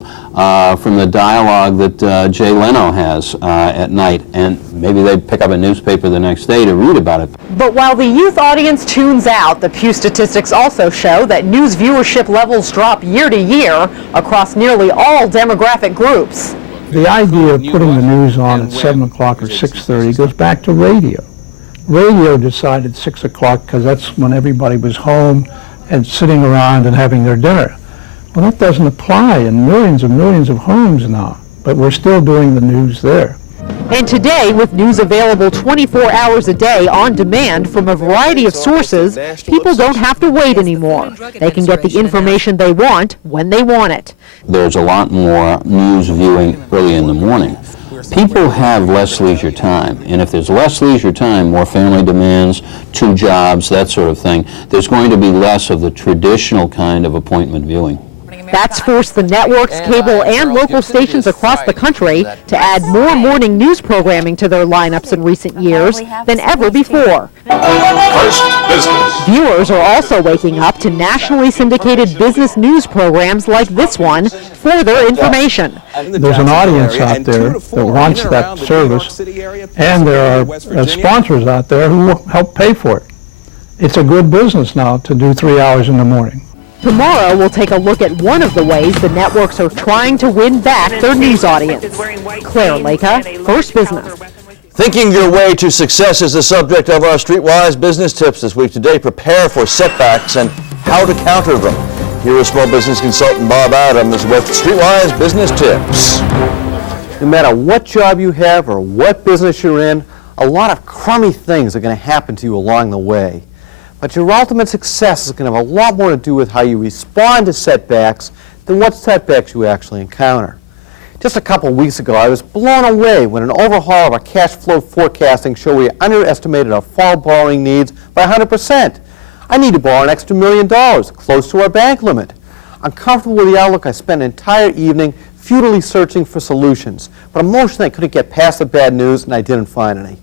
from the dialogue that Jay Leno has at night, and maybe they'd pick up a newspaper the next day to read about it. But while the youth audience tunes out, the Pew statistics also show that news viewership levels drop year to year across nearly all demographic groups. The idea of putting the news on at 7 o'clock or 6:30 goes back to radio. Radio decided 6 o'clock because that's when everybody was home and sitting around and having their dinner. Well, that doesn't apply in millions of homes now, but we're still doing the news there. And today, with news available 24 hours a day on demand from a variety of sources, people don't have to wait anymore. They can get the information they want when they want it. There's a lot more news viewing early in the morning. People have less leisure time, and if there's less leisure time, more family demands, 2 jobs, that sort of thing, there's going to be less of the traditional kind of appointment viewing. That's forced the networks, cable, and local stations across the country to add more morning news programming to their lineups in recent years than ever before. First Business. Viewers are also waking up to nationally syndicated business news programs like this one for their information. There's an audience out there that wants that service, and there are sponsors out there who will help pay for it. It's a good business now to do 3 hours in the morning. Tomorrow, we'll take a look at one of the ways the networks are trying to win back their news audience. Claire Laka, First Business. Thinking your way to success is the subject of our Streetwise Business Tips this week. Today, prepare for setbacks and how to counter them. Here is small business consultant Bob Adams with Streetwise Business Tips. No matter what job you have or what business you're in, a lot of crummy things are going to happen to you along the way. But your ultimate success is going to have a lot more to do with how you respond to setbacks than what setbacks you actually encounter. Just a couple weeks ago, I was blown away when an overhaul of our cash flow forecasting showed we underestimated our fall borrowing needs by 100%. I need to borrow an extra $1 million, close to our bank limit. Uncomfortable with the outlook, I spent an entire evening futilely searching for solutions. But emotionally, I couldn't get past the bad news, and I didn't find any.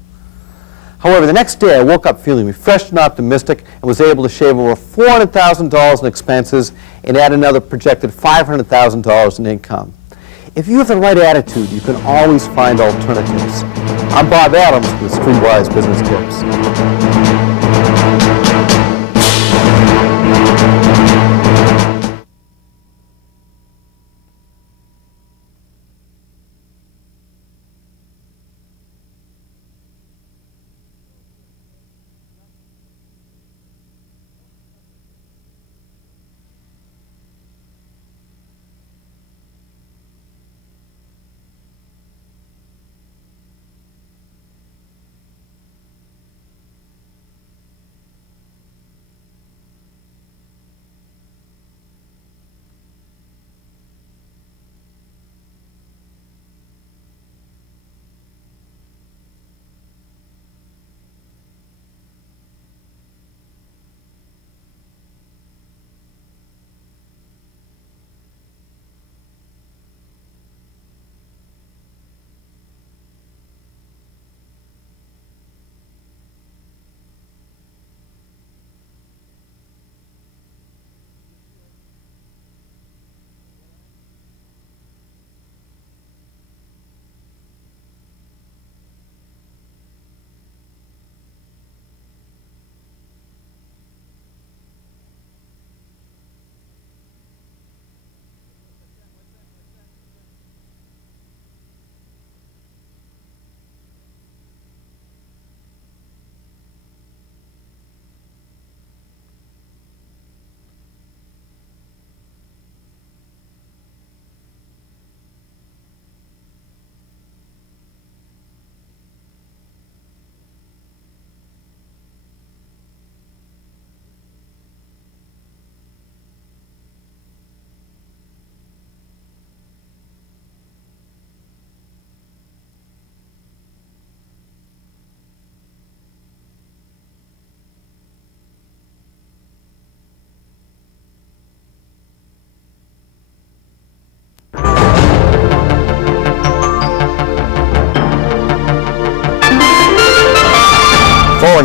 However, the next day I woke up feeling refreshed and optimistic and was able to shave over $400,000 in expenses and add another projected $500,000 in income. If you have the right attitude, you can always find alternatives. I'm Bob Adams with Streetwise Business Tips.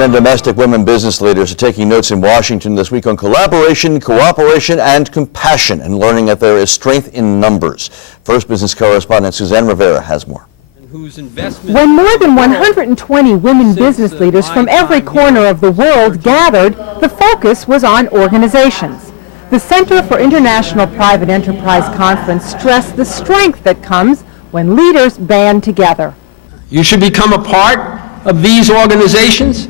foreign and domestic women business leaders are taking notes in Washington this week on collaboration, cooperation, and compassion, and learning that there is strength in numbers. First Business correspondent Suzanne Rivera has more. When more than 120 women business leaders from every corner of the world gathered, the focus was on organizations. The Center for International Private Enterprise Conference stressed the strength that comes when leaders band together. You should become a part of these organizations,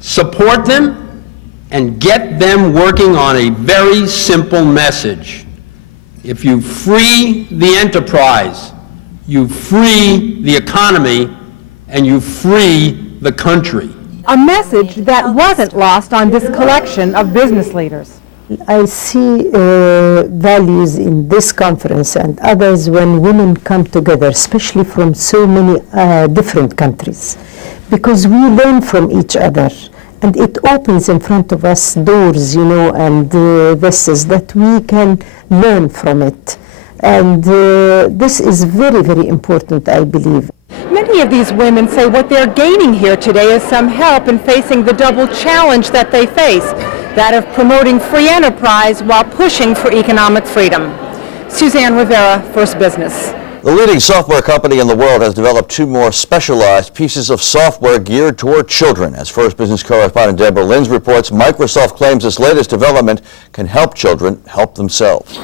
support them, and get them working on a very simple message. If you free the enterprise, you free the economy, and you free the country. A message that wasn't lost on this collection of business leaders. I see values in this conference and others when women come together, especially from so many different countries, because we learn from each other, and it opens in front of us doors, and vessels that we can learn from it. And this is very, very important, I believe. Many of these women say what they're gaining here today is some help in facing the double challenge that they face, that of promoting free enterprise while pushing for economic freedom. Suzanne Rivera, First Business. The leading software company in the world has developed two more specialized pieces of software geared toward children. As First Business correspondent Deborah Linz reports, Microsoft claims this latest development can help children help themselves.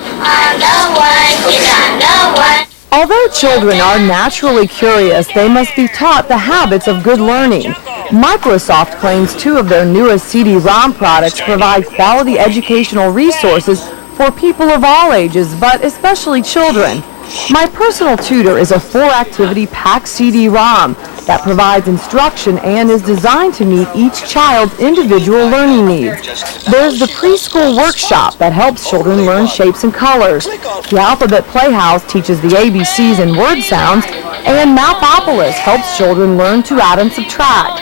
Although children are naturally curious, they must be taught the habits of good learning. Microsoft claims two of their newest CD-ROM products provide quality educational resources for people of all ages, but especially children. My Personal Tutor is a 4-activity packed CD-ROM that provides instruction and is designed to meet each child's individual learning needs. There's the preschool workshop that helps children learn shapes and colors. The Alphabet Playhouse teaches the ABCs and word sounds, and Mapopolis helps children learn to add and subtract.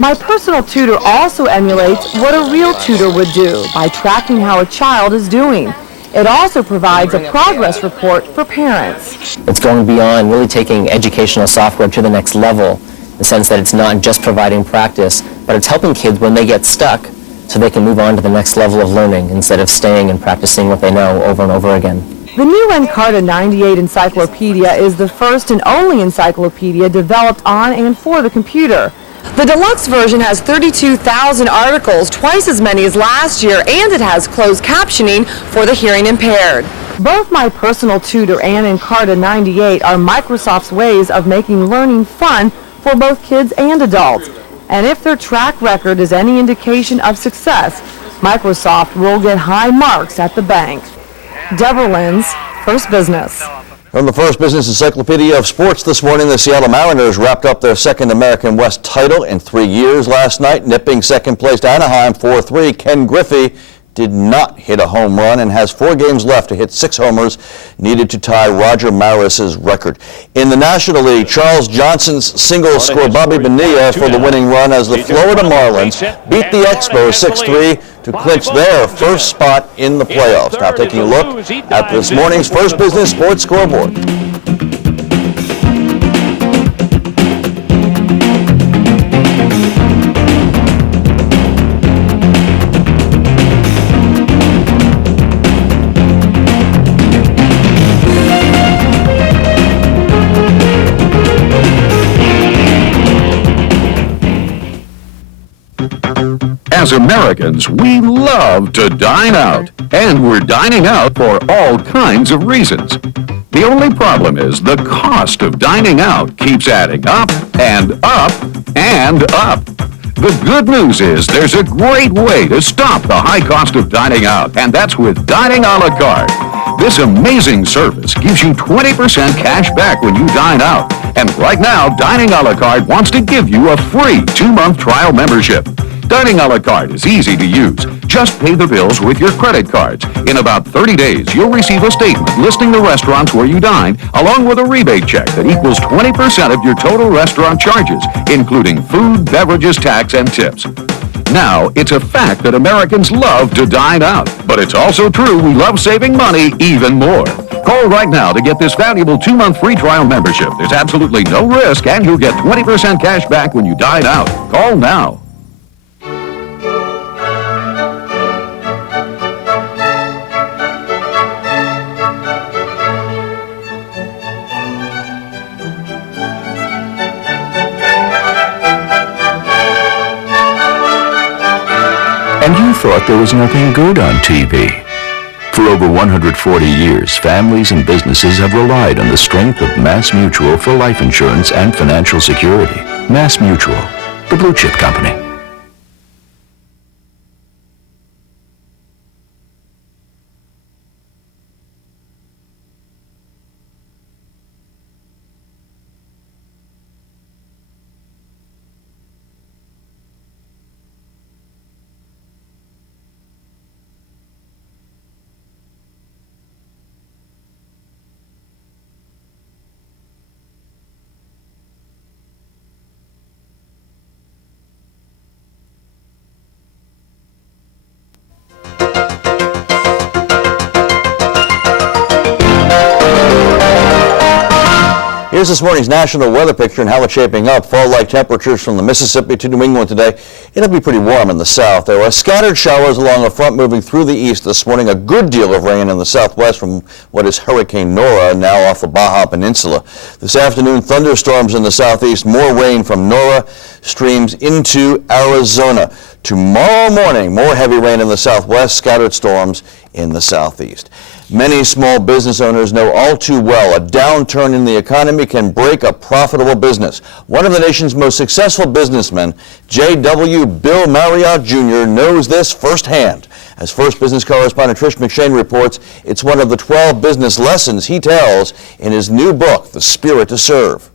My Personal Tutor also emulates what a real tutor would do by tracking how a child is doing. It also provides a progress report for parents. It's going beyond really taking educational software to the next level, in the sense that it's not just providing practice, but it's helping kids when they get stuck so they can move on to the next level of learning instead of staying and practicing what they know over and over again. The new Encarta 98 encyclopedia is the first and only encyclopedia developed on and for the computer. The deluxe version has 32,000 articles, twice as many as last year, and it has closed captioning for the hearing impaired. Both My Personal Tutor and Encarta 98 are Microsoft's ways of making learning fun for both kids and adults. And if their track record is any indication of success, Microsoft will get high marks at the bank. Deborah Linz, First Business. From the First Business Encyclopedia of Sports this morning, the Seattle Mariners wrapped up their second American West title in 3 years last night, nipping second-placed Anaheim 4-3. Ken Griffey did not hit a home run and has 4 games left to hit 6 homers needed to tie Roger Maris's record. In the National League, Charles Johnson's single scored Bobby Bonilla for the winning run as the Florida Marlins beat the Expos 6-3 to clinch their first spot in the playoffs. Now taking a look at this morning's First Business Sports Scoreboard. As Americans, we love to dine out, and we're dining out for all kinds of reasons. The only problem is the cost of dining out keeps adding up and up and up. The good news is there's a great way to stop the high cost of dining out, and that's with Dining a la Carte. This amazing service gives you 20% cash back when you dine out. And right now, Dining a la Carte wants to give you a free 2-month trial membership. Dining a la Carte is easy to use. Just pay the bills with your credit cards. In about 30 days, you'll receive a statement listing the restaurants where you dined, along with a rebate check that equals 20% of your total restaurant charges, including food, beverages, tax, and tips. Now, it's a fact that Americans love to dine out, but it's also true we love saving money even more. Call right now to get this valuable 2-month free trial membership. There's absolutely no risk, and you'll get 20% cash back when you dine out. Call now. thought there was nothing good on TV. For over 140 years, families and businesses have relied on the strength of Mass Mutual for life insurance and financial security. Mass Mutual, the blue chip company. Here's this morning's national weather picture and how it's shaping up. Fall-like temperatures from the Mississippi to New England today. It'll be pretty warm in the south. There are scattered showers along a front moving through the east this morning. A good deal of rain in the southwest from what is Hurricane Nora, now off the Baja Peninsula. This afternoon, thunderstorms in the southeast. More rain from Nora streams into Arizona. Tomorrow morning, more heavy rain in the southwest, scattered storms in the southeast. Many small business owners know all too well a downturn in the economy can break a profitable business. One of the nation's most successful businessmen, J.W. Bill Marriott Jr., knows this firsthand. As First Business correspondent Trish McShane reports, it's one of the 12 business lessons he tells in his new book, The Spirit to Serve.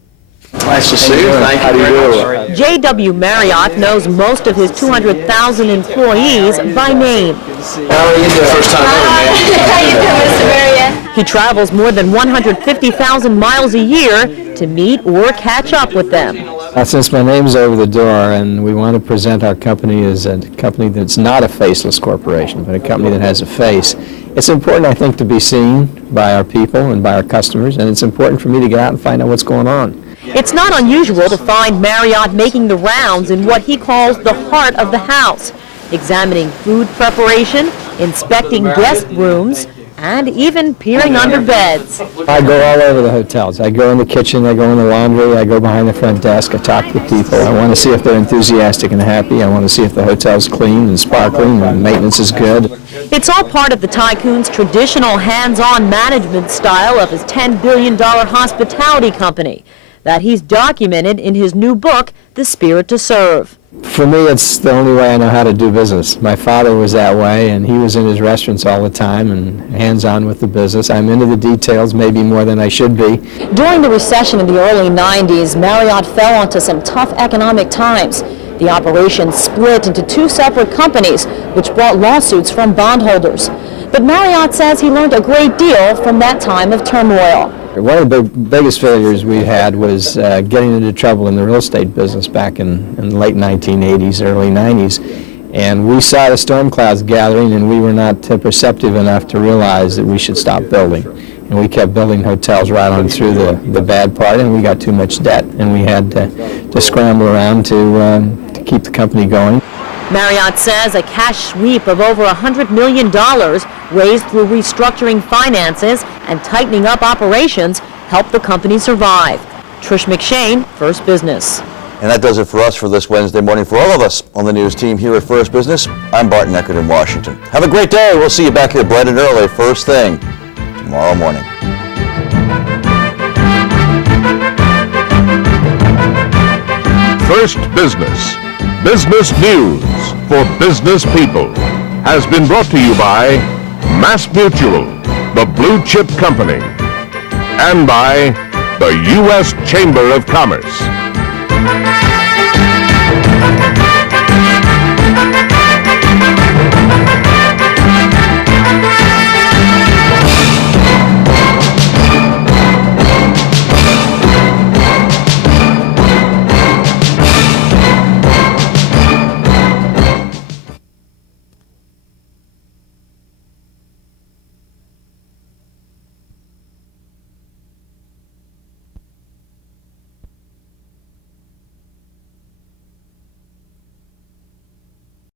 Nice to see you. Thank you very much. J.W. Marriott knows most of his 200,000 employees by name. How are you doing? First time ever, man. How you doing, Mr. Marriott? He travels more than 150,000 miles a year to meet or catch up with them. Since my name's over the door, and we want to present our company as a company that's not a faceless corporation, but a company that has a face, it's important, I think, to be seen by our people and by our customers, and it's important for me to get out and find out what's going on. It's not unusual to find Marriott making the rounds in what he calls the heart of the house, examining food preparation, inspecting guest rooms, and even peering under beds. I go all over the hotels. I go in the kitchen, I go in the laundry, I go behind the front desk, I talk to people. I want to see if they're enthusiastic and happy. I want to see if the hotel's clean and sparkling and maintenance is good. It's all part of the tycoon's traditional hands-on management style of his $10 billion hospitality company that he's documented in his new book, The Spirit to Serve. For me, it's the only way I know how to do business. My father was that way, and he was in his restaurants all the time and hands-on with the business. I'm into the details, maybe more than I should be. During the recession in the early 90s, Marriott fell onto some tough economic times. The operation split into two separate companies, which brought lawsuits from bondholders. But Marriott says he learned a great deal from that time of turmoil. One of the biggest failures we had was getting into trouble in the real estate business back in the late 1980s, early 90s. And we saw the storm clouds gathering, and we were not perceptive enough to realize that we should stop building. And we kept building hotels right on through the bad part, and we got too much debt. And we had to scramble around to keep the company going. Marriott says a cash sweep of over $100 million raised through restructuring finances and tightening up operations helped the company survive. Trish McShane, First Business. And that does it for us for this Wednesday morning. For all of us on the news team here at First Business, I'm Barton Eckert in Washington. Have a great day. We'll see you back here bright and early, first thing tomorrow morning. First Business. Business news for business people has been brought to you by Mass Mutual, the blue chip company, and by the U.S. Chamber of Commerce.